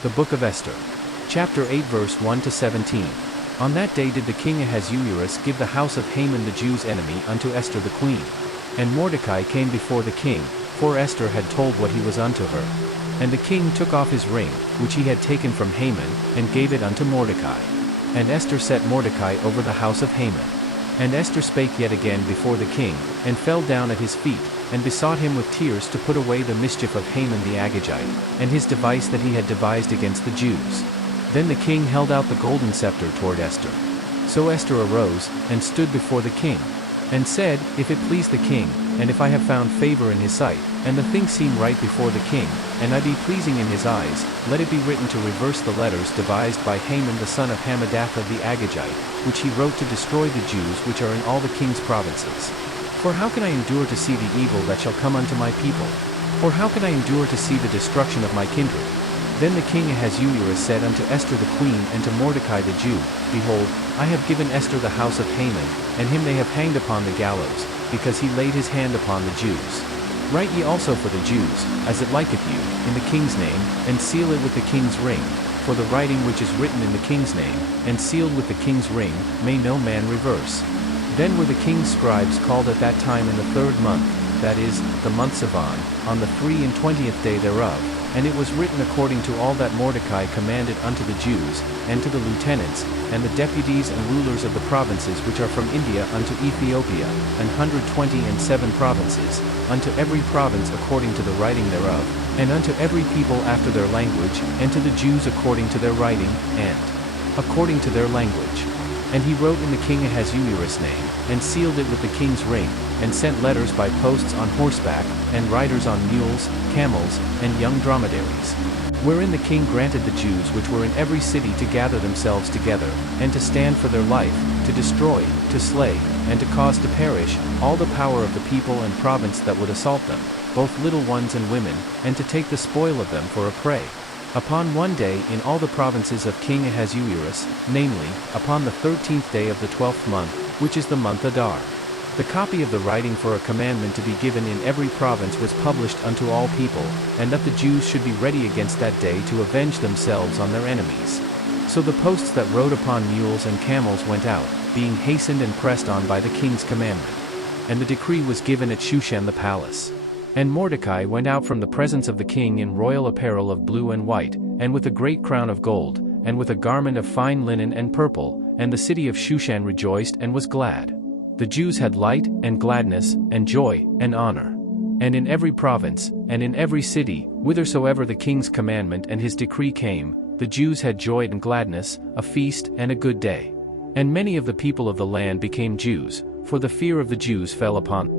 The Book of Esther. Chapter 8 verse 1 to 17. On that day did the king Ahasuerus give the house of Haman the Jews' enemy unto Esther the queen. And Mordecai came before the king, for Esther had told what he was unto her. And the king took off his ring, which he had taken from Haman, and gave it unto Mordecai. And Esther set Mordecai over the house of Haman. And Esther spake yet again before the king, and fell down at his feet, and besought him with tears to put away the mischief of Haman the Agagite, and his device that he had devised against the Jews. Then the king held out the golden scepter toward Esther. So Esther arose, and stood before the king, and said, If it please the king, and if I have found favor in his sight, and the thing seem right before the king, and I be pleasing in his eyes, let it be written to reverse the letters devised by Haman the son of Hammedatha the Agagite, which he wrote to destroy the Jews which are in all the king's provinces. For how can I endure to see the evil that shall come unto my people? Or how can I endure to see the destruction of my kindred? Then the king Ahasuerus said unto Esther the queen and to Mordecai the Jew, Behold, I have given Esther the house of Haman, and him they have hanged upon the gallows, because he laid his hand upon the Jews. Write ye also for the Jews, as it liketh you, in the king's name, and seal it with the king's ring, for the writing which is written in the king's name, and sealed with the king's ring, may no man reverse. Then were the king's scribes called at that time in the 3rd month, that is, the month Sivan, on the 23rd day thereof, and it was written according to all that Mordecai commanded unto the Jews, and to the lieutenants, and the deputies and rulers of the provinces which are from India unto Ethiopia, 127 provinces, unto every province according to the writing thereof, and unto every people after their language, and to the Jews according to their writing, and according to their language. And he wrote in the king Ahasuerus' name, and sealed it with the king's ring, and sent letters by posts on horseback, and riders on mules, camels, and young dromedaries. Wherein the king granted the Jews which were in every city to gather themselves together, and to stand for their life, to destroy, to slay, and to cause to perish, all the power of the people and province that would assault them, both little ones and women, and to take the spoil of them for a prey. Upon one day in all the provinces of King Ahasuerus, namely, upon the 13th day of the 12th month, which is the month Adar. The copy of the writing for a commandment to be given in every province was published unto all people, and that the Jews should be ready against that day to avenge themselves on their enemies. So the posts that rode upon mules and camels went out, being hastened and pressed on by the king's commandment. And the decree was given at Shushan the palace. And Mordecai went out from the presence of the king in royal apparel of blue and white, and with a great crown of gold, and with a garment of fine linen and purple, and the city of Shushan rejoiced and was glad. The Jews had light, and gladness, and joy, and honor. And in every province, and in every city, whithersoever the king's commandment and his decree came, the Jews had joy and gladness, a feast and a good day. And many of the people of the land became Jews, for the fear of the Jews fell upon them.